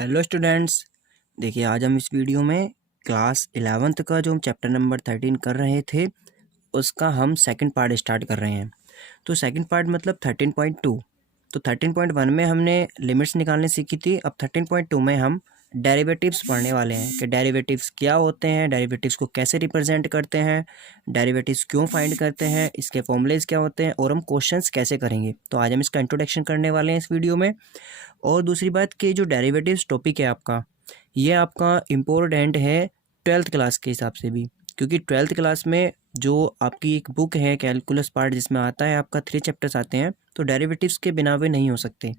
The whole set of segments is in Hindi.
Hello students. देखिए आज हम इस वीडियो में क्लास 11th का जो हम चैप्टर नंबर 13 कर रहे थे उसका हम सेकंड पार्ट स्टार्ट कर रहे हैं। तो सेकंड पार्ट मतलब 13.2। तो 13.1 में हमने लिमिट्स निकालने सीखी थी। अब 13.2 में हम डेरिवेटिव्स पढ़ने वाले हैं कि डेरिवेटिव्स क्या होते हैं, डेरिवेटिव्स को कैसे रिप्रेजेंट करते हैं, डेरिवेटिव्स क्यों फाइंड करते हैं, इसके फॉर्मूलेज क्या होते हैं और हम क्वेश्चंस कैसे करेंगे। तो आज हम इसका इंट्रोडक्शन करने वाले हैं इस वीडियो में। और दूसरी बात कि जो डेरिवेटिव्स टॉपिक है आपका, ये आपका इम्पोर्टेंट है 12th क्लास के हिसाब से भी, क्योंकि 12th क्लास में जो आपकी एक बुक है कैलकुलस पार्ट जिसमें आता है आपका 3 चैप्टर्स आते हैं, तो डेरिवेटिव्स के बिना वे नहीं हो सकते।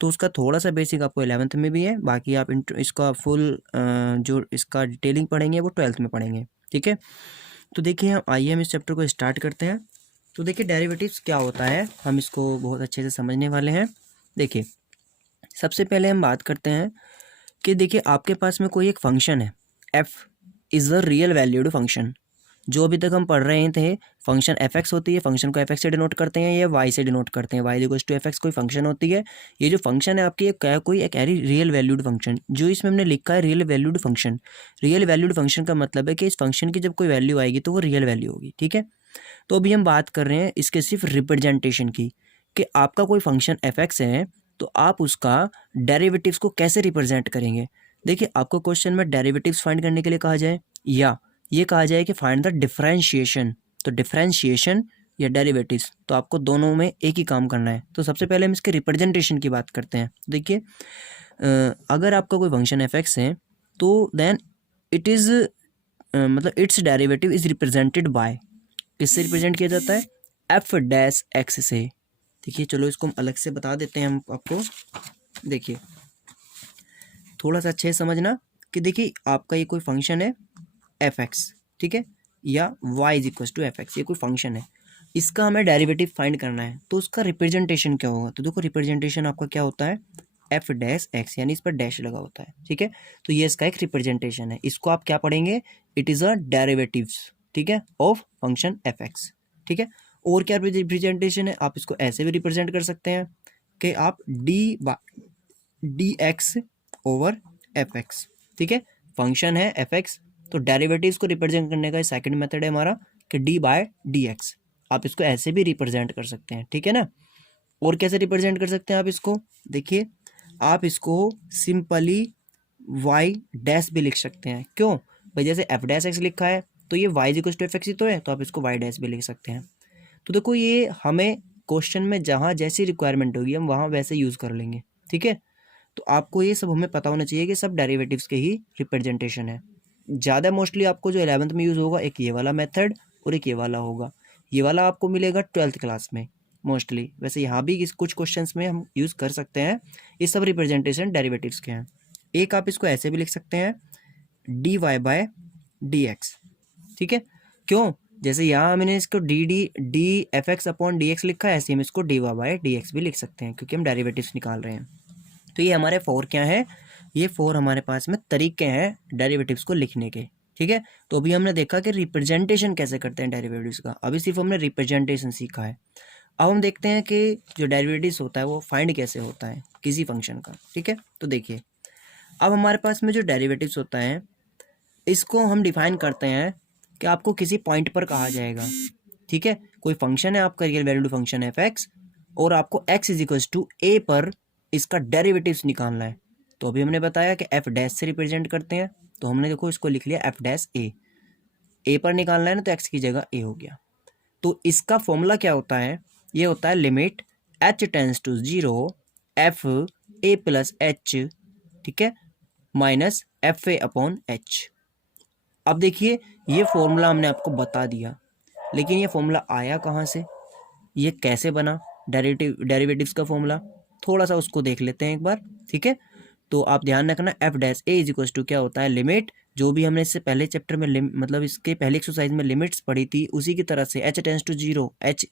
तो उसका थोड़ा सा बेसिक आपको 11th में भी है, बाकी आप इसका फुल जो इसका डिटेलिंग पढ़ेंगे वो 12th में पढ़ेंगे। ठीक है, तो देखिए हम आइए हम इस चैप्टर को स्टार्ट करते हैं। तो देखिए डेरिवेटिव्स क्या होता है, हम इसको बहुत अच्छे से समझने वाले हैं। देखिए सबसे पहले हम बात करते हैं कि देखिए आपके पास में कोई एक फंक्शन है, f is a real valued function. जो अभी तक हम पढ़ रहे थे, फंक्शन एफ एक्स होती है, फंक्शन को एफ एक्स से डिनोट करते हैं या वाई से डिनोट करते हैं, y equals to F x कोई फंक्शन होती है। ये जो फंक्शन है आपकी क्या, कोई एक रियल वैल्यूड फंक्शन, जो इसमें हमने लिखा है real valued function. Real valued function का मतलब है कि इस फंक्शन की जब कोई वैल्यू आएगी तो वो रियल वैल्यू होगी। ठीक है, तो अभी हम बात कर रहे हैं इसके सिर्फ रिप्रेजेंटेशन की, कि आपका कोई फंक्शन एफ एक्स है तो आप उसका डेरिवेटिव्स को कैसे रिप्रेजेंट करेंगे। देखिए आपको क्वेश्चन में डेरिवेटिव्स फाइंड करने के लिए कहा जाए या ये कहा जाए कि फाइंड द डिफरेंशिएशन, तो डिफरेंशिएशन या डेरिवेटिव्स, तो आपको दोनों में एक ही काम करना है। तो सबसे पहले हम इसके रिप्रेजेंटेशन की बात करते हैं। देखिए अगर आपका कोई फंक्शन एफ एक्स है तो देन इट इज़ मतलब it's derivative is represented by, किससे रिप्रेजेंट किया जाता है, एफ डैश एक्स से। देखिए चलो इसको हम अलग से बता देते हैं हम आपको। देखिए थोड़ा सा अच्छे से समझना कि देखिए आपका ये कोई फंक्शन है एफ एक्स, ठीक है, या y is equal to F x, ये कोई फंक्शन है, इसका हमें डेरिवेटिव फाइंड करना है। तो उसका रिप्रेजेंटेशन क्या होगा, तो देखो रिप्रेजेंटेशन आपका क्या होता है, एफ डैश एक्स, यानी इस पर डैश लगा होता है। ठीक है, तो ये इसका एक रिप्रेजेंटेशन है, इसको आप क्या पढ़ेंगे, इट इज़ अ डेरिवेटिव्स, ठीक है, ऑफ फंक्शन एफ एक्स। ठीक है, और क्या रिप्रेजेंटेशन है, आप इसको ऐसे भी रिप्रेजेंट कर सकते हैं कि आप D x over F x. ठीक है, फंक्शन है एफ एक्स, तो डेरिवेटिव्स को रिप्रेजेंट करने का सेकंड मेथड है हमारा कि डी बाय डी एक्स, आप इसको ऐसे भी रिप्रेजेंट कर सकते हैं। ठीक है ना, और कैसे रिप्रेजेंट कर सकते हैं आप इसको, देखिए आप इसको सिंपली वाई डैश भी लिख सकते हैं। क्यों भाई, जैसे एफ डैश एक्स लिखा है तो ये Y equal to F X ही तो है, तो आप इसको वाई डैश भी लिख सकते हैं। तो देखो ये हमें क्वेश्चन में जहाँ जैसी रिक्वायरमेंट होगी हम वहाँ वैसे यूज़ कर लेंगे। ठीक है, तो आपको ये सब हमें पता होना चाहिए कि सब डेरिवेटिव्स के ही रिप्रेजेंटेशन है। ज़्यादा मोस्टली आपको जो 11th में यूज़ होगा, एक ये वाला मेथड और एक ये वाला होगा। ये वाला आपको मिलेगा 12th क्लास में मोस्टली, वैसे यहाँ भी कुछ क्वेश्चंस में हम यूज़ कर सकते हैं। ये सब रिप्रेजेंटेशन डेरिवेटिव्स के हैं। एक आप इसको ऐसे भी लिख सकते हैं, d y by d x. ठीक है, क्यों, जैसे यहाँ मैंने इसको d f x upon d x लिखा है, ऐसे हम इसको d y by d x भी लिख सकते हैं, क्योंकि हम डेरिवेटिव्स निकाल रहे हैं। तो ये हमारे 4 क्या है, ये 4 हमारे पास में तरीके हैं डेरिवेटिव्स को लिखने के। ठीक है, तो अभी हमने देखा कि रिप्रेजेंटेशन कैसे करते हैं डेरिवेटिव्स का, अभी सिर्फ हमने रिप्रेजेंटेशन सीखा है। अब हम देखते हैं कि जो डेरिवेटिव्स होता है वो फाइंड कैसे होता है किसी फंक्शन का। ठीक है, तो देखिए अब हमारे पास में जो डेरिवेटिव्स होता है इसको हम डिफाइन करते हैं कि आपको किसी पॉइंट पर कहा जाएगा। ठीक है, कोई फंक्शन है आपका real valued function F x, और आपको x is equals to A पर इसका डेरिवेटिव्स निकालना है। तो अभी हमने बताया कि एफ डैश से रिप्रेजेंट करते हैं, तो हमने देखो इसको लिख लिया एफ डैश ए पर निकालना है ना, तो एक्स की जगह ए हो गया। तो इसका फॉर्मूला क्या होता है, ये होता है limit h tends to 0 f a plus h, ठीक है, minus F A upon h. अब देखिए ये फॉर्मूला हमने आपको बता दिया, लेकिन ये फॉर्मूला आया कहाँ से, ये कैसे बना, डेरिवेटिव्स का फॉर्मूला, थोड़ा सा उसको देख लेते हैं एक बार। ठीक है, तो आप ध्यान रखना f dash A is equal to क्या होता है, लिमिट, जो भी हमने इससे पहले चैप्टर में मतलब इसके पहले एक्सरसाइज में लिमिट्स पढ़ी थी उसी की तरह से एच टेंस टू 0, एच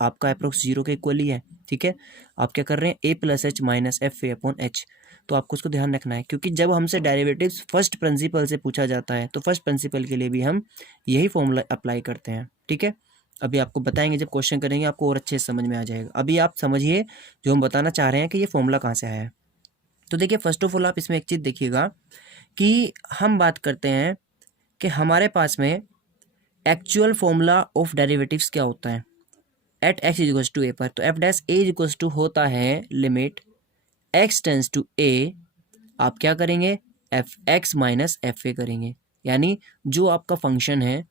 आपका अप्रोक्स 0 के इक्वल ही है। ठीक है, आप क्या कर रहे हैं, A plus H minus F A upon H. तो आपको उसको ध्यान रखना है, क्योंकि जब हमसे डेरिवेटिव्स फर्स्ट प्रिंसिपल से पूछा जाता है तो फर्स्ट प्रिंसिपल के लिए भी हम यही फॉर्मूला अप्लाई करते हैं। ठीक है, अभी आपको बताएंगे, जब क्वेश्चन करेंगे आपको और अच्छे से समझ में आ जाएगा। अभी आप समझिए जो हम बताना चाह रहे हैं कि ये फॉर्मूला कहाँ से आया है। तो देखिए फर्स्ट ऑफ ऑल आप इसमें एक चीज़ देखिएगा कि हम बात करते हैं कि हमारे पास में एक्चुअल फॉर्मूला ऑफ डेरिवेटिव्स क्या होता है at x is equals to A पर। तो F dash A is equals to होता है limit x tends to A, आप क्या करेंगे F x minus F A करेंगे, यानी जो आपका फंक्शन है,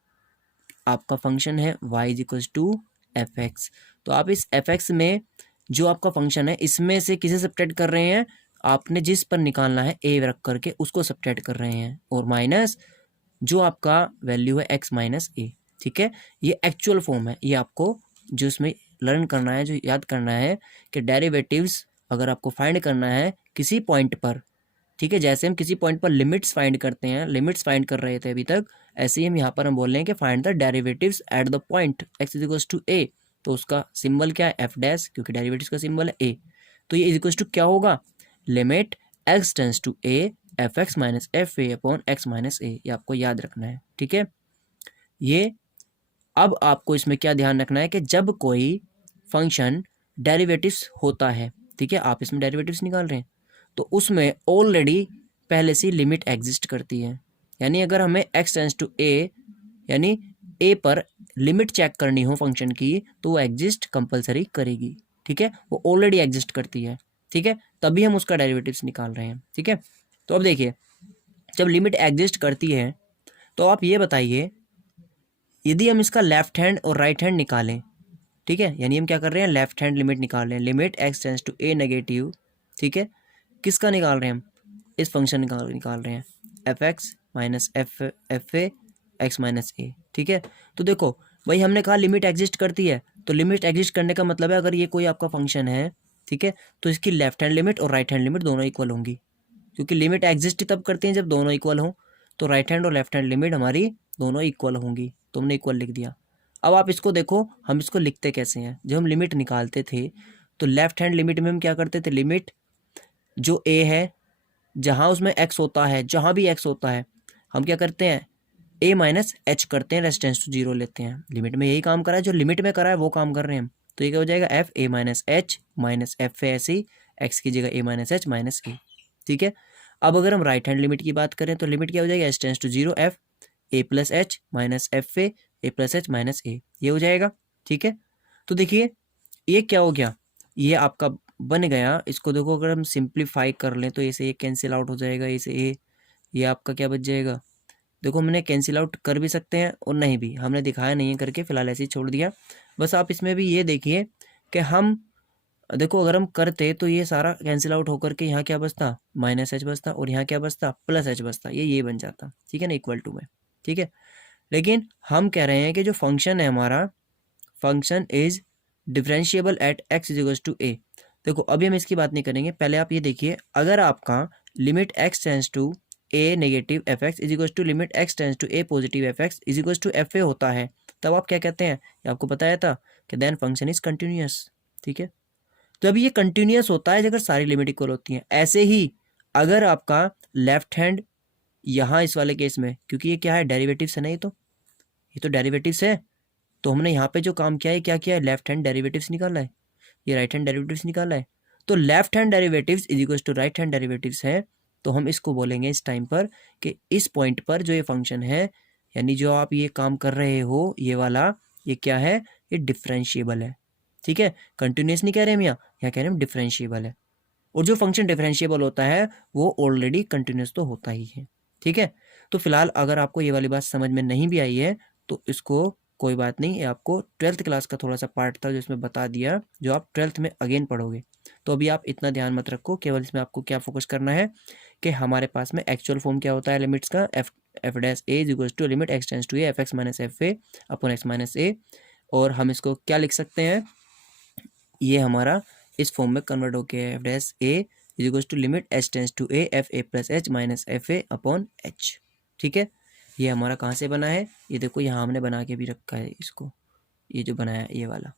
आपका फंक्शन है y is equals to F x, तो आप इस एफ एक्स में जो आपका फंक्शन है इसमें से किसे सब्ट्रैक्ट कर रहे हैं, आपने जिस पर निकालना है ए रख करके उसको सब्ट्रैक्ट कर रहे हैं, और माइनस जो आपका वैल्यू है x माइनस ए। ठीक है, ये एक्चुअल फॉर्म है, ये आपको जो इसमें लर्न करना है, जो याद करना है कि डेरिवेटिव्स अगर आपको फाइंड करना है किसी पॉइंट पर, ठीक है, जैसे हम किसी पॉइंट पर लिमिट्स फाइंड करते हैं, लिमिट्स फाइंड कर रहे थे अभी तक, ऐसे ही हम यहाँ पर हम बोल रहे हैं कि find the derivatives at the point X is equals to A. तो उसका सिंबल क्या है एफ डैश, क्योंकि डेरिवेटिव्स का सिंबल है ए। तो ये इज इक्वल्स टू क्या होगा limit x tends to A F x minus F A upon x minus ए, ये आपको याद रखना है। ठीक है, ये अब आपको इसमें क्या ध्यान रखना है कि जब कोई फंक्शन डेरिवेटिव्स होता है, ठीक है, आप इसमें डेरिवेटिव्स निकाल रहे हैं, तो उसमें ऑलरेडी पहले से लिमिट एग्जिस्ट करती है, यानी अगर हमें एक्स टेंस टू ए यानी ए पर लिमिट चेक करनी हो फंक्शन की, तो वो एग्जिस्ट कंपलसरी करेगी। ठीक है, वो ऑलरेडी एग्जिस्ट करती है। ठीक है, तभी हम उसका डेरिवेटिव्स निकाल रहे हैं। ठीक है, तो अब देखिए जब लिमिट एग्जिस्ट करती है तो आप ये बताइए यदि हम इसका लेफ्ट हैंड और राइट हैंड निकालें, ठीक है, यानी हम क्या कर रहे हैं लेफ्ट हैंड लिमिट निकाल रहे हैं, limit x tends to a negative, ठीक है, किसका निकाल रहे हैं हम इस फंक्शन निकाल रहे हैं F x minus F A X minus A. ठीक है, तो देखो भाई हमने कहा लिमिट एग्जिस्ट करती है, तो लिमिट एग्जिस्ट करने का मतलब है अगर ये कोई आपका फंक्शन है, ठीक है, तो इसकी लेफ्ट हैंड लिमिट और राइट हैंड लिमिट दोनों इक्वल होंगी, क्योंकि लिमिट एग्जिस्ट ही तब करती हैं जब दोनों इक्वल हों, तो राइट हैंड और लेफ्ट हैंड लिमिट हमारी दोनों इक्वल होंगी, तो हमने इक्वल लिख दिया। अब आप इसको देखो हम इसको लिखते कैसे हैं, जब हम लिमिट निकालते थे तो लेफ्ट हैंड लिमिट में हम क्या करते थे, लिमिट जो ए है जहाँ उसमें एक्स होता है, जहाँ भी एक्स होता है हम क्या करते हैं ए माइनस एच करते हैं, रेजिस्टेंस टू जीरो लेते हैं। लिमिट में यही काम करा है, जो लिमिट में करा है वो काम कर रहे हैं हम। तो ये क्या हो जाएगा F A minus H minus F A ऐसी एक्स की जगह ए माइनस एच माइनस ए। ठीक है, अब अगर हम राइट हैंड लिमिट की बात करें तो लिमिट क्या हो जाएगी h tends to zero f a plus H minus F a plus H minus ए, ये हो जाएगा। ठीक है, तो देखिए ये क्या हो गया, ये आपका बन गया। इसको देखो अगर हम सिंप्लीफाई कर लें तो ऐसे ये कैंसिल आउट हो जाएगा, ऐसे ये आपका क्या बच जाएगा, देखो हमने कैंसिल आउट कर भी सकते हैं और नहीं भी, हमने दिखाया नहीं है करके फिलहाल ऐसे ही छोड़ दिया। बस आप इसमें भी ये देखिए कि हम देखो अगर हम करते तो ये सारा कैंसिल आउट होकर के यहाँ क्या बचता माइनस एच बचता, और यहाँ क्या बचता प्लस एच बचता, ये बन जाता। ठीक है ना, इक्वल टू में। ठीक है, लेकिन हम कह रहे हैं कि जो फंक्शन है हमारा, function is differentiable at x is equals to a. देखो अभी हम इसकी बात नहीं करेंगे, पहले आप ये देखिए अगर आपका limit x tends to a negative f x is equals to limit x tends to a positive f x is equals to f a होता है, तब आप क्या कहते हैं, ये आपको बताया था कि देन फंक्शन इज कंटिन्यूअस। ठीक है, तो अभी ये कंटिन्यूअस होता है अगर सारी लिमिट इक्वल होती हैं। ऐसे ही अगर आपका लेफ्ट हैंड यहाँ इस वाले केस में, क्योंकि ये क्या है डेरिवेटिव्स है ना, ये तो डेरिवेटिव्स है, तो हमने यहाँ पे जो काम किया है क्या किया है, लेफ्ट हैंड डेरिवेटिव्स निकाला है, ये राइट हैंड डेरिवेटिव्स निकाला है। तो left hand derivatives is equal to right hand derivatives है, तो हम इसको बोलेंगे इस टाइम पर कि इस पॉइंट पर जो ये फंक्शन है, यानी जो आप ये काम कर रहे हो ये वाला, ये क्या है, ये डिफरेंशिएबल है। ठीक है, कंटिन्यूस नहीं कह रहे हम यहाँ कह रहे हैं डिफरेंशिएबल है, और जो फंक्शन डिफरेंशिएबल होता है वो ऑलरेडी कंटिन्यूस तो होता ही है। ठीक है, तो फिलहाल अगर आपको ये वाली बात समझ में नहीं भी आई है तो इसको कोई बात नहीं, ये आपको 12th क्लास का थोड़ा सा पार्ट था जो इसमें बता दिया, जो आप 12th में अगेन पढ़ोगे। तो अभी आप इतना ध्यान मत रखो, केवल इसमें आपको क्या फोकस करना है कि हमारे पास में एक्चुअल फॉर्म क्या होता है लिमिट्स का, f dash A is equals to limit x tends to A F x minus F A upon x minus a, और हम इसको क्या लिख सकते हैं, ये हमारा इस फॉर्म में कन्वर्ट होके f dash A is equals to limit h tends to A f a plus H minus F A upon h. ठीक है, ये हमारा कहाँ से बना है, ये देखो यहाँ हमने बना के भी रखा है इसको, ये जो बनाया है ये वाला,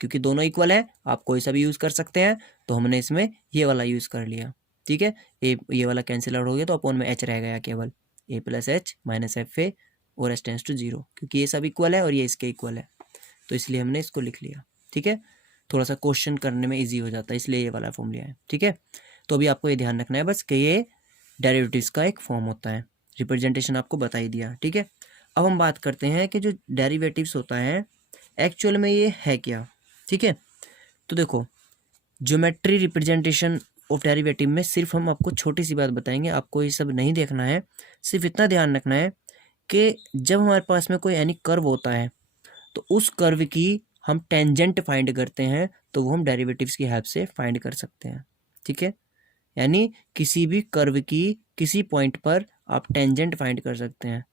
क्योंकि दोनों इक्वल है आप कोई सा भी यूज़ कर सकते हैं, तो हमने इसमें ये वाला यूज़ कर लिया। ठीक है, ये वाला कैंसिल आउट हो गया तो अपॉन में एच रह गया केवल, a plus H minus F a और एच टेंस टू जीरो, क्योंकि ये सब इक्वल है और ये इसके इक्वल है, तो इसलिए हमने इसको लिख लिया। ठीक है, थोड़ा सा क्वेश्चन करने में ईजी हो जाता है, इसलिए ये वाला फॉर्म लिया है। ठीक है, तो अभी आपको ये ध्यान रखना है बस कि ये डेरिवेटिव्स का एक फॉर्म होता है, रिप्रेजेंटेशन आपको बता ही दिया, ठीक है। अब हम बात करते हैं कि जो डेरिवेटिव्स होता है एक्चुअल में ये है क्या, ठीक है। तो देखो ज्योमेट्री रिप्रेजेंटेशन ऑफ डेरिवेटिव में सिर्फ हम आपको छोटी सी बात बताएंगे, आपको ये सब नहीं देखना है, सिर्फ इतना ध्यान रखना है कि जब हमारे पास में कोई यानी कर्व होता है तो उस कर्व की हम टेंजेंट फाइंड करते हैं तो वो हम डेरिवेटिव्स की हेल्प से फाइंड कर सकते हैं, ठीक है। यानी किसी भी कर्व की किसी पॉइंट पर आप टेंजेंट फाइंड कर सकते हैं।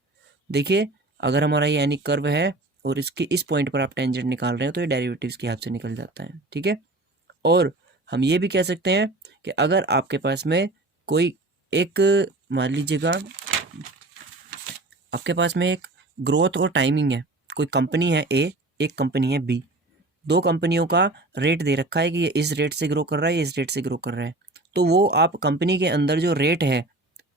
देखिए अगर हमारा ये यानी कर्व है और इसके इस पॉइंट पर आप टेंजेंट निकाल रहे हो तो ये डेरिवेटिव्स की हेल्प से निकल जाता है, ठीक है। और हम ये भी कह सकते हैं कि अगर आपके पास में कोई एक मान लीजिएगा आपके पास में एक ग्रोथ और टाइमिंग है, कोई कंपनी है ए, एक कंपनी है बी, दो कंपनियों का रेट दे रखा है कि ये इस रेट से ग्रो कर रहा है, ये इस रेट से ग्रो कर रहा है, तो वो आप कंपनी के अंदर जो रेट है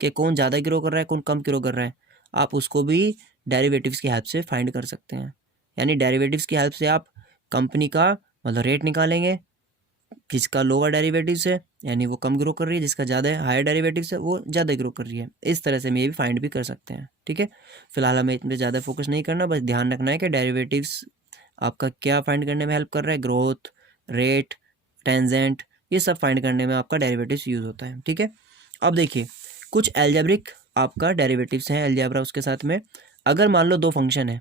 कि कौन ज़्यादा ग्रो कर रहा है कौन कम ग्रो कर रहा है, आप उसको भी डेरिवेटिव्स की हेल्प से फाइंड कर सकते हैं। यानी डेरिवेटिव्स की हेल्प से आप कंपनी का मतलब रेट निकालेंगे, किसका लोअर डेरिवेटिव्स है यानी वो कम ग्रो कर रही है, जिसका ज़्यादा है हायर डेरिवेटिव्स है वो ज़्यादा ग्रो कर रही है। इस तरह से हम ये भी फाइंड भी कर सकते हैं, ठीक है। फिलहाल हमें इतने ज़्यादा फोकस नहीं करना, बस ध्यान रखना है कि डेरिवेटिव्स आपका क्या फाइंड करने में हेल्प कर रहा है, ग्रोथ, रेट, टेंजेंट, ये सब फाइंड करने में आपका डेरिवेटिव्स यूज़ होता है, ठीक है। अब देखिए कुछ एल्जेब्रिक आपका डेरिवेटिव्स हैं, अलजेब्रा उसके साथ में। अगर मान लो दो फंक्शन है,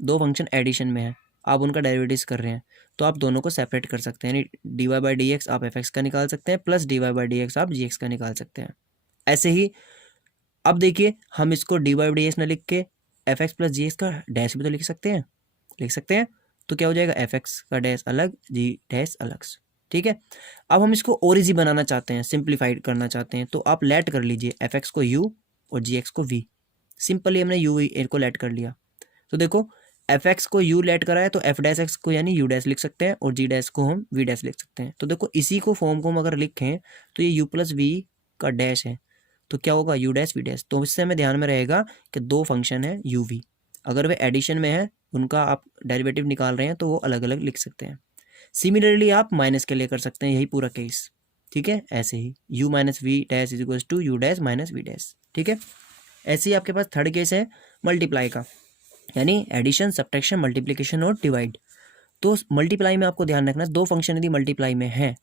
दो फंक्शन एडिशन में है, आप उनका डेरिवेटिव्स कर रहे हैं तो आप दोनों को सेपरेट कर सकते हैं, यानी d y by d x आप एफ एक्स का निकाल सकते हैं plus d y by d x आप जी एक्स का निकाल सकते हैं। ऐसे ही अब देखिए हम इसको d y by d x ना लिख के f x plus g x का डैश भी तो लिख सकते हैं, लिख सकते हैं। तो क्या हो जाएगा, एफ एक्स का डैश अलग जी डैश अलग, ठीक है। अब हम इसको ओरिजी बनाना चाहते हैं, सिंप्लीफाइड करना चाहते हैं, तो आप लेट कर लीजिए एफ एक्स को यू और जी एक्स को वी, सिंपली हमने यू वी को लेट कर लिया। तो देखो एफ एक्स को यू लेट करा है तो एफ डैश एक्स को यानी यू डैश लिख सकते हैं और जी डैश को हम वी डैश लिख सकते हैं। तो देखो इसी को फॉर्म को हम अगर लिखें तो ये यू प्लस वी का डैश है तो क्या होगा यू डैश वी डैश। तो इससे हमें ध्यान में रहेगा कि दो फंक्शन है यू वी, अगर वे एडिशन में है उनका आप डेरिवेटिव निकाल रहे हैं तो वो अलग अलग लिख सकते हैं। सिमिलरली आप माइनस के लिए कर सकते हैं, यही पूरा केस, ठीक है। ऐसे ही u minus v dash is equal to u dash minus v dash, ठीक है। ऐसे ही आपके पास थर्ड केस है मल्टीप्लाई का, यानी एडिशन, सब्ट्रैक्शन, मल्टीप्लिकेशन और डिवाइड। तो मल्टीप्लाई में आपको ध्यान रखना है दो फंक्शन यदि मल्टीप्लाई में है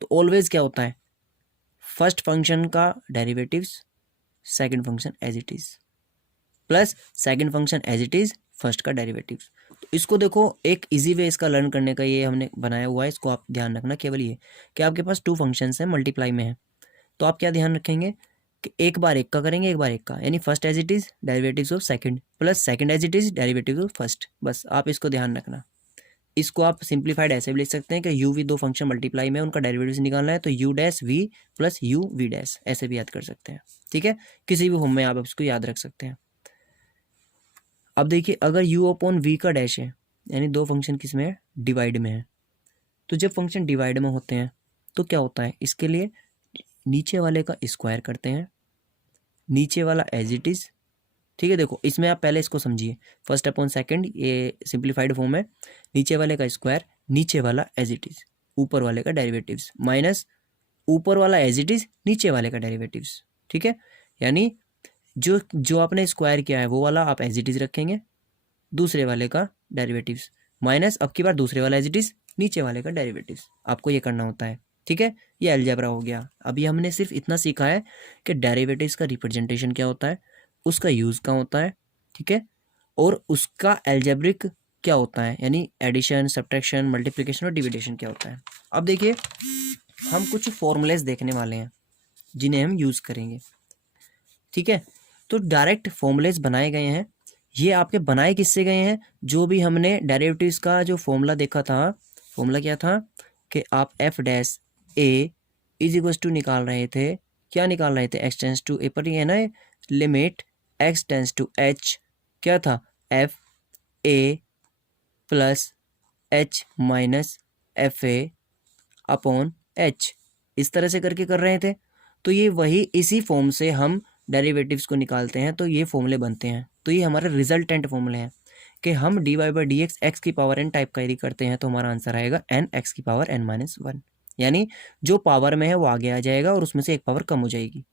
तो ऑलवेज क्या होता है, फर्स्ट फंक्शन का derivatives second function as it is plus second function as it is first का डेरिवेटिव्स। तो इसको देखो एक इजी वे इसका लर्न करने का ये हमने बनाया हुआ है, इसको आप ध्यान रखना केवल ये कि आपके पास टू फंक्शंस हैं मल्टीप्लाई में है तो आप क्या ध्यान रखेंगे कि एक बार एक का करेंगे एक बार एक का, यानी first as it is derivatives of second plus second as it is derivatives of first, बस आप इसको ध्यान रखना। इसको आप सिंप्लीफाइड ऐसे भी लिख सकते हैं कि यू वी दो फंक्शन मल्टीप्लाई में उनका डेरिवेटिव्स निकालना है तो u dash v plus u v dash, ऐसे भी याद कर सकते हैं, ठीक है। किसी भी फॉर्म में आप इसको याद रख सकते हैं। अब देखिए अगर यू अपॉन वी का डैश है यानी दो फंक्शन किस में है, डिवाइड में है, तो जब फंक्शन डिवाइड में होते हैं तो क्या होता है, इसके लिए नीचे वाले का स्क्वायर करते हैं, नीचे वाला एज इट इज, ठीक है। देखो इसमें आप पहले इसको समझिए, फर्स्ट अपॉन सेकंड ये सिंप्लीफाइड फॉर्म है, नीचे वाले का स्क्वायर, नीचे वाला एज इट इज, ऊपर वाले का डेरिवेटिव्स माइनस ऊपर वाला एज इट इज नीचे वाले का डेरिवेटिव्स, ठीक है। यानी जो जो आपने स्क्वायर किया है वो वाला आप एज इट इज रखेंगे, दूसरे वाले का डेरिवेटिव्स माइनस अब की बार दूसरे वाला एज इट इज नीचे वाले का डेरिवेटिव्स, आपको ये करना होता है, ठीक है। ये अलजेब्रा हो गया। अभी हमने सिर्फ इतना सीखा है कि डेरिवेटिव्स का रिप्रेजेंटेशन क्या होता है, उसका यूज़ क्या होता है, ठीक है, और उसका अलजेब्रिक क्या होता है यानी एडिशन, सब्ट्रैक्शन, मल्टीप्लिकेशन और डिविडेशन क्या होता है। अब देखिए हम कुछ फॉर्मूलेस देखने वाले हैं जिन्हें हम यूज़ करेंगे, ठीक है। तो डायरेक्ट फॉर्मूलेस बनाए गए हैं, ये आपके बनाए किससे गए हैं, जो भी हमने डेरिवेटिव्स का जो फॉर्मूला देखा था, फॉर्मूला क्या था कि आप f dash A is equal to निकाल रहे थे, क्या निकाल रहे थे, एक्स टेंस टू ए पर, है ना, limit x tends to h, क्या था f a plus H minus F A upon h, इस तरह से करके कर रहे थे। तो ये वही इसी फॉर्म से हम डेरिवेटिव्स को निकालते हैं तो ये फॉर्मूले बनते हैं। तो ये हमारे रिजल्टेंट फॉर्मूले हैं कि हम d y by d x x की पावर एन टाइप का यदि करते हैं तो हमारा आंसर आएगा एन एक्स की पावर एन माइनस वन, यानी जो पावर में है वो आगे आ जाएगा और उसमें से एक पावर कम हो जाएगी।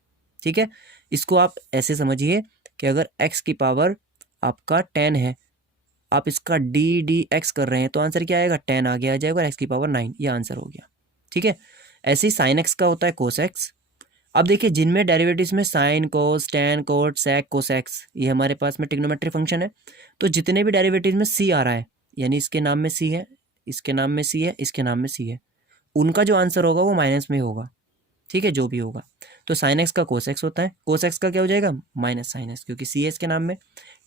ठीक है, इसको आप ऐसे समझिए कि अगर x की पावर आपका 10 है, आप इसका डी एक्स कर रहे हैं तो आंसर क्या आएगा, 10 आगे आ जाएगा और x की पावर 9, ये आंसर हो गया। ठीक है, ऐसे ही साइन एक्स का होता है कोस एक्स। अब देखिए जिनमें डेरिवेटिव्स में साइन, कोस, टेन, कोट, सेक, कोसेक्स, ये हमारे पास में ट्रिग्नोमेट्री फंक्शन है। तो जितने भी डेरिवेटिव्स में सी आ रहा है, यानी इसके नाम में सी है, इसके नाम में सी है, इसके नाम में सी है, उनका जो आंसर होगा वो माइनस में होगा। ठीक है, जो भी होगा। तो साइन एक्स का कोस एक्स होता है, कोस एक्स का क्या हो जाएगा, माइनस साइन एक्स, क्योंकि सी है इसके नाम में।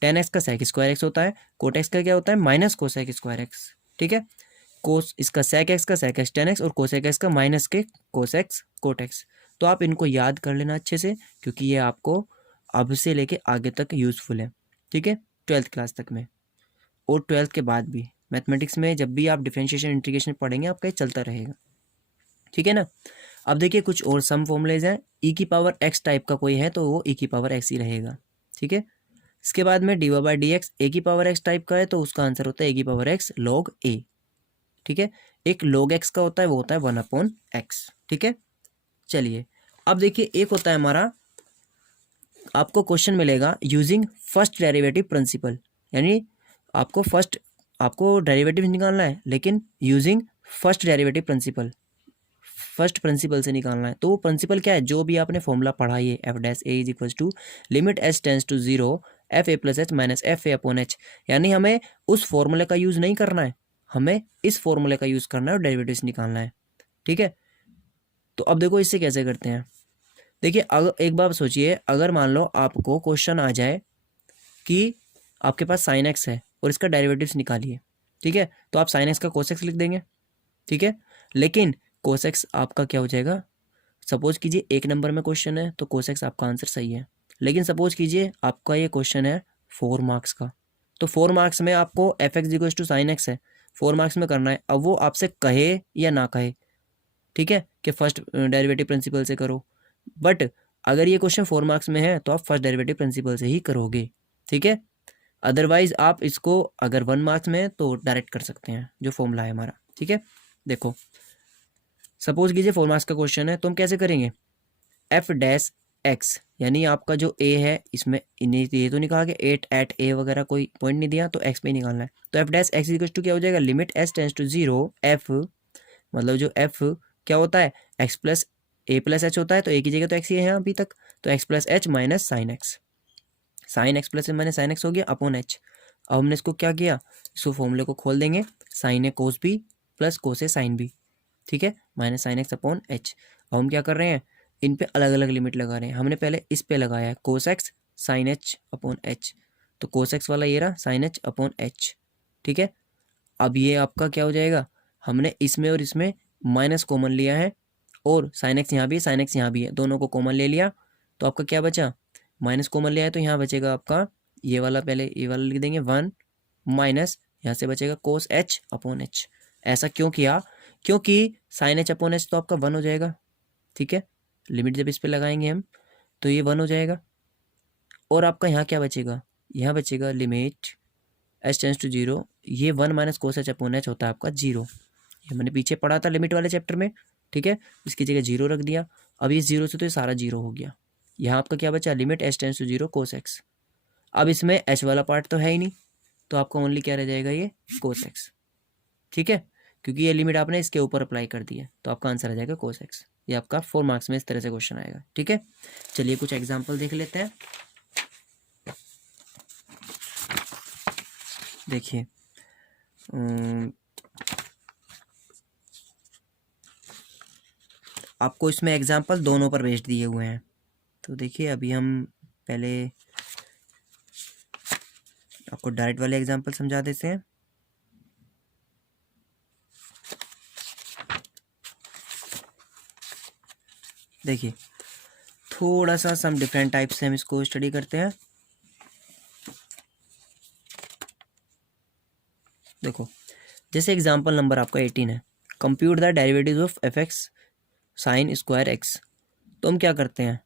टेन एक्स का सेक स्क्वायर एक्स होता है, कोट एक्स का क्या होता है, माइनस कोसेक स्क्वायर एक्स। ठीक है, कोस इसका सेक एक्स का सेक एक्स टेन एक्स और कोसेक एक्स का माइनस के कोस एक्स कोट एक्स। तो आप इनको याद कर लेना अच्छे से, क्योंकि ये आपको अब से लेके आगे तक यूज़फुल है। ठीक है, 12th क्लास तक में और 12th के बाद भी मैथमेटिक्स में जब भी आप डिफरेंशिएशन इंटीग्रेशन पढ़ेंगे आपका ये चलता रहेगा। ठीक है ना। अब देखिए कुछ और सम फॉर्मूलेज हैं। ई की पावर एक्स टाइप का कोई है तो वो ई की पावर एक्स ही रहेगा। ठीक है, इसके बाद में d y by d x a की पावर एक्स टाइप का है तो उसका आंसर होता है ए की पावर एक्स लॉग ए। ठीक है, एक log x का होता है वो होता है 1/x। ठीक है, चलिए अब देखिए एक होता है हमारा, आपको क्वेश्चन मिलेगा यूजिंग फर्स्ट डेरिवेटिव प्रिंसिपल, यानी आपको डेरिवेटिव निकालना है लेकिन using first derivative principle, first principle से निकालना है। तो वो प्रिंसिपल क्या है, जो भी आपने फॉर्मूला पढ़ा है F dash A is equal to limit h tends to zero f a plus H minus F A upon h, यानी हमें उस फॉर्मूले का यूज़ नहीं करना है, हमें इस फॉर्मूले का यूज़ करना है और डेरिवेटिव्स निकालना है। ठीक है, तो अब देखो इससे कैसे करते हैं। देखिए अगर एक बार सोचिए, अगर मान लो आपको क्वेश्चन आ जाए कि आपके पास साइन एक्स है और इसका डेरिवेटिव्स निकालिए। ठीक है, तो आप साइन एक्स का कोस एक्स लिख देंगे। ठीक है, लेकिन कोस एक्स आपका क्या हो जाएगा, सपोज कीजिए एक नंबर में क्वेश्चन है तो कोस एक्स आपका आंसर सही है, लेकिन सपोज कीजिए आपका ये क्वेश्चन है 4 मार्क्स का, तो 4 मार्क्स में आपको f x equal to sine x है, 4 मार्क्स में करना है। अब वो आपसे कहे या ना कहे, ठीक है, कि फर्स्ट डेरिवेटिव प्रिंसिपल से करो, बट अगर ये क्वेश्चन 4 मार्क्स में है तो आप फर्स्ट डेरिवेटिव प्रिंसिपल से ही करोगे। ठीक है, अदरवाइज आप इसको अगर 1 मार्क्स में है तो डायरेक्ट कर सकते हैं जो फॉर्मूला है हमारा। ठीक है, देखो सपोज कीजिए 4 मार्क्स का क्वेश्चन है तो हम कैसे करेंगे, एफ डैश एक्स, यानी आपका जो ए है इसमें इन्हें ये तो निकाल के 8 एट ए वगैरह कोई पॉइंट नहीं दिया तो एक्स पे ही निकालना है। तो F dash x equal to क्या हो जाएगा, limit s tends to zero f, मतलब जो एफ क्या होता है x plus a plus h होता है, तो ए की जगह तो एक्स ही है यहाँ अभी तक, तो x plus H minus sine x, sine x plus minus sine x हो गया अपॉन एच। अब हमने इसको क्या किया, इसको फॉर्मूले को खोल देंगे, साइन ए कोस बी प्लस कोस ए साइन बी, ठीक है, minus sine x upon h. अब हम क्या कर रहे हैं, इन पे अलग अलग लिमिट लगा रहे हैं। हमने पहले इस पे लगाया है cos x sine h upon H, तो कोस एक्स वाला ये रहा साइन एच अपॉन एच। ठीक है, अब ये आपका क्या हो जाएगा, हमने इसमें और इसमें माइनस कॉमन लिया है और साइन एक्स यहाँ भी है साइन एक्स यहाँ भी है, दोनों को कॉमन ले लिया तो आपका क्या बचा, माइनस कॉमन लिया है तो यहाँ बचेगा आपका ये वाला, पहले ये वाला लिख देंगे 1 माइनस यहाँ से बचेगा कोस एच अपॉन एच। ऐसा क्यों किया, क्योंकि साइन एच अपॉन एच तो आपका 1 हो जाएगा। ठीक है, लिमिट जब इस पे लगाएंगे हम तो ये 1 हो जाएगा और आपका यहाँ क्या बचेगा, यहाँ बचेगा limit h tends to zero, ये 1 minus cos h upon h होता है आपका 0, ये मैंने पीछे पढ़ा था लिमिट वाले चैप्टर में। ठीक है, इसकी जगह 0 रख दिया, अब इस 0 से तो ये सारा 0 हो गया। यहाँ आपका क्या बचा, limit h tends to zero cos x. अब इसमें एच वाला पार्ट तो है ही नहीं तो आपका ओनली क्या रह जाएगा, ये कोस एक्स। ठीक है, क्योंकि ये लिमिट आपने इसके ऊपर अप्लाई कर दी है तो आपका आंसर आ जाएगा कोस एक्स। ये आपका 4 मार्क्स में इस तरह से क्वेश्चन आएगा। ठीक है, चलिए कुछ एग्जाम्पल देख लेते हैं। देखिए आपको इसमें एग्जाम्पल दोनों पर बेस्ड दिए हुए हैं। तो देखिए अभी हम पहले आपको डायरेक्ट वाले एग्जाम्पल समझा देते हैं। देखिए थोड़ा सा सम डिफरेंट टाइप से हम इसको स्टडी करते हैं। देखो जैसे एग्जाम्पल नंबर आपका 18 है, compute the derivative of F x sine square x. तो हम क्या करते हैं,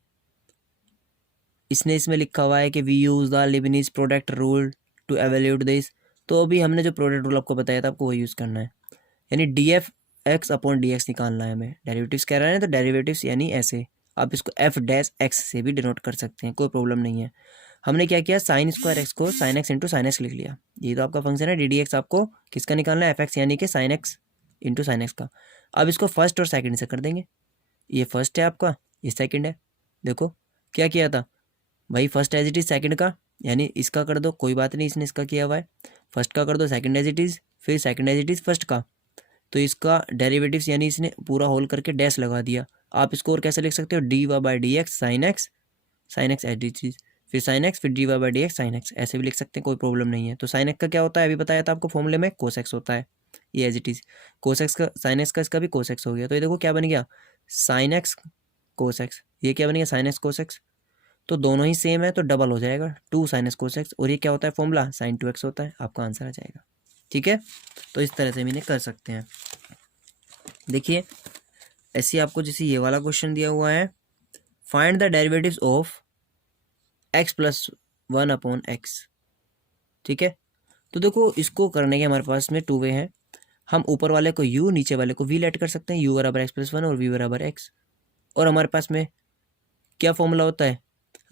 इसमें लिखा हुआ है कि we use the Leibniz product rule to evaluate this, तो अभी हमने जो प्रोडक्ट रूल आपको बताया था आपको वो यूज़ करना है, यानी D f x upon d x निकालना है हमें, डेरिवेटिव्स कह रहा है ना, तो डेरिवेटिव्स यानी ऐसे आप इसको एफ डैश एक्स से भी डिनोट कर सकते हैं, कोई प्रॉब्लम नहीं है। हमने क्या किया, साइन स्क्वायर एक्स को sine x into sine x लिख लिया। ये तो आपका फंक्शन है डी डी एक्स, आपको किसका निकालना है, एफ एक्स यानी कि sine x into sine x का। अब इसको फर्स्ट और सेकंड से कर देंगे, ये फर्स्ट है आपका, ये सेकंड है। देखो क्या किया था भाई, first as it is second का, यानी इसका कर दो, कोई बात नहीं, इसने इसका किया हुआ है, फर्स्ट का कर दो सेकंड एज इट इज, फिर second as it is first का, तो इसका डेरिवेटिव्स यानी इसने पूरा होल करके डैश लगा दिया। आप इसको और कैसे लिख सकते हो, d y by d x sine x as it is, फिर साइन एक्स, फिर d y by d x sine x, ऐसे भी लिख सकते हैं, कोई प्रॉब्लम नहीं है। तो साइन एक्स का क्या होता है, अभी बताया था आपको फॉर्मूले में, कोस एक्स होता है, ये as it is, cos x का साइन एक्स का इसका भी कोस एक्स हो गया। तो ये देखो क्या बन गया, साइन एक्स कोस एक्स, ये क्या बन गया, साइन एक्स कोस एक्स, तो दोनों ही सेम है तो डबल हो जाएगा, two sine x cos x, और ये क्या होता है फॉर्मूला, साइन टू एक्स होता है, आपका आंसर आ जाएगा। ठीक है, तो इस तरह से भी कर सकते हैं। देखिए ऐसे आपको जैसे ये वाला क्वेश्चन दिया हुआ है, find the derivatives of x plus one upon x. ठीक है, तो देखो इसको करने के हमारे पास में टू वे हैं, हम ऊपर वाले को u नीचे वाले को v लेट कर सकते हैं, u बराबर एक्स प्लस वन और v बराबर एक्स। और हमारे पास में क्या फॉर्मूला होता है,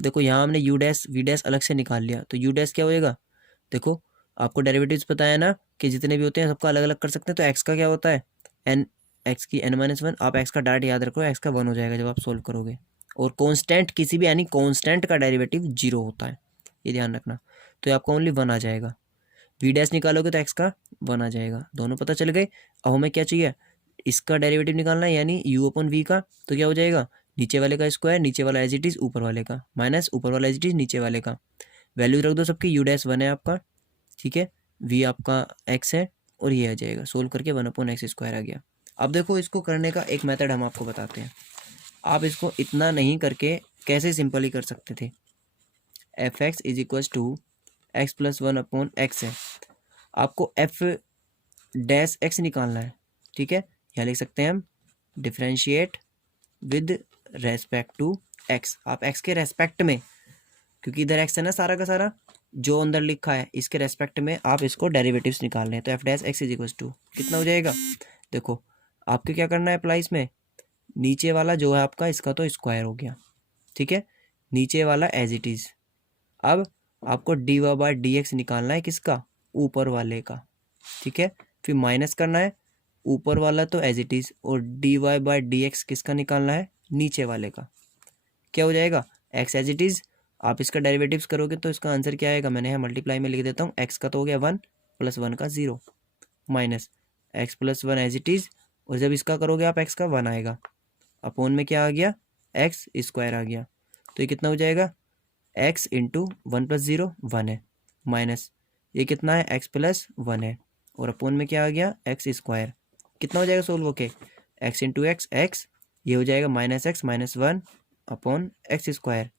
देखो यहाँ हमने u डैश v डैश अलग से निकाल लिया, तो u डैश क्या होएगा, देखो आपको डेरिवेटिव्स पता है ना कि जितने भी होते हैं सबका अलग अलग कर सकते हैं, तो x का क्या होता है n, x की n-1, आप x का डायरेक्ट याद रखो, x का 1 हो जाएगा जब आप सोल्व करोगे। और कांस्टेंट किसी भी यानी कांस्टेंट का डेरिवेटिव 0 होता है, ये ध्यान रखना, तो आपको ओनली 1 आ जाएगा। v डैश निकालोगे तो x का 1 आ जाएगा, दोनों पता चल गए। अब हमें क्या चाहिए, इसका डेरिवेटिव निकालना है, यानी u अपॉन v का, तो क्या हो जाएगा, नीचे वाले का स्क्वायर, नीचे वाला एज इट इज ऊपर वाले का, माइनस ऊपर वाला एज इट इज नीचे वाले का, वैल्यू रख दो सबकी, u डैश 1 है आपका, ठीक है, v आपका x है, और ये आ जाएगा, सोल्व करके 1 अपॉन एक्स स्क्वायर आ गया। अब देखो इसको करने का एक मेथड हम आपको बताते हैं, आप इसको इतना नहीं करके कैसे सिंपली कर सकते थे, f x is equals to x plus 1 upon x है, आपको एफ डैश एक्स निकालना है। ठीक है, यहाँ लिख सकते हैं हम differentiate with respect to x, आप एक्स के रेस्पेक्ट में, क्योंकि इधर एक्स है ना सारा का सारा जो अंदर लिखा है, इसके रेस्पेक्ट में आप इसको डेरिवेटिव्स निकाल लें, तो F dash x is equals to कितना हो जाएगा, देखो आपको क्या करना है अप्लाई, इसमें नीचे वाला जो है आपका इसका तो स्क्वायर हो गया, ठीक है, नीचे वाला एज इट इज। अब आपको d y by d x निकालना है, किसका, ऊपर वाले का, ठीक है, फिर माइनस करना है, ऊपर वाला तो एज इट इज, और d y by d x किसका निकालना है, नीचे वाले का। क्या हो जाएगा, एक्स एज इट इज, आप इसका डेरिवेटिव्स करोगे तो इसका आंसर क्या आएगा, मैंने यहाँ मल्टीप्लाई में लिख देता हूँ, एक्स का तो हो गया 1 प्लस 1 का 0, minus x plus 1 as it is, और जब इसका करोगे आप एक्स का 1 आएगा, अपॉन में क्या आ गया, एक्स स्क्वायर आ गया, तो ये कितना हो जाएगा, एक्स इंटू 1 प्लस 0 1 है, माइनस ये कितना है, एक्स प्लस 1 है, और अपॉन में क्या आ गया, एक्स स्क्वायर, कितना हो जाएगा सोल्व होके, एक्स इंटू एक्स एक्स, ये हो जाएगा minus x minus 1 upon x square,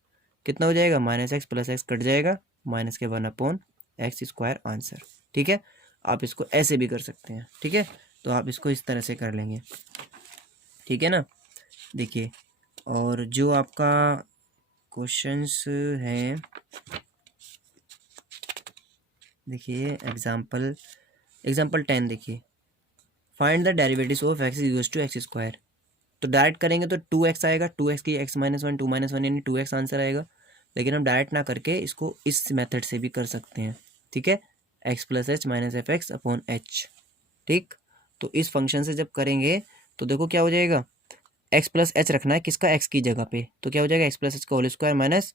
कितना हो जाएगा, minus x plus x cut जाएगा, माइनस के 1 अपॉन एक्स स्क्वायर आंसर। ठीक है, आप इसको ऐसे भी कर सकते हैं, ठीक है, तो आप इसको इस तरह से कर लेंगे, ठीक है ना। देखिए और जो आपका क्वेश्चंस हैं, देखिए एग्जाम्पल 10 देखिए, find the derivatives of x equals to x square, तो डायरेक्ट करेंगे तो 2x आएगा, 2x की x माइनस 1 2 माइनस 1 यानी 2x आंसर आएगा, लेकिन हम डायरेक्ट ना करके इसको इस मेथड से भी कर सकते हैं, ठीक है, x plus H minus F x upon h. ठीक, तो इस फंक्शन से जब करेंगे तो देखो क्या हो जाएगा, x प्लस एच रखना है किसका, x की जगह पे, तो क्या हो जाएगा, x प्लस एच का होल स्क्वायर माइनस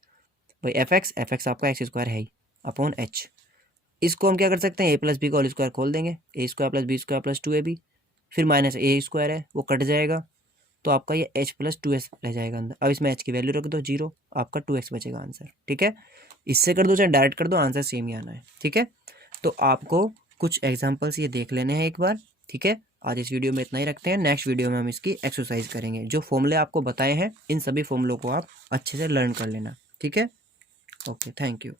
भाई एफ एक्स आपका एक्स स्क्वायर है ही अपॉन एच। इसको हम क्या कर सकते हैं, a प्लस बी का होल स्क्वायर खोल देंगे, a square plus b square plus 2ab, फिर माइनस a स्क्वायर है वो कट जाएगा, तो आपका ये h प्लस 2s रह जाएगा अंदर। अब इसमें h की वैल्यू रख दो 0, आपका 2x बचेगा आंसर। ठीक है, इससे कर दो चाहे डायरेक्ट कर दो, आंसर सेम ही आना है। ठीक है, तो आपको कुछ एग्जांपल्स ये देख लेने हैं एक बार। ठीक है, आज इस वीडियो में इतना ही रखते हैं, नेक्स्ट वीडियो में हम इसकी एक्सरसाइज करेंगे। जो फॉर्मूले आपको बताए हैं इन सभी फॉर्मूलों को आप अच्छे से लर्न कर लेना। ठीक है, ओके, थैंक यू।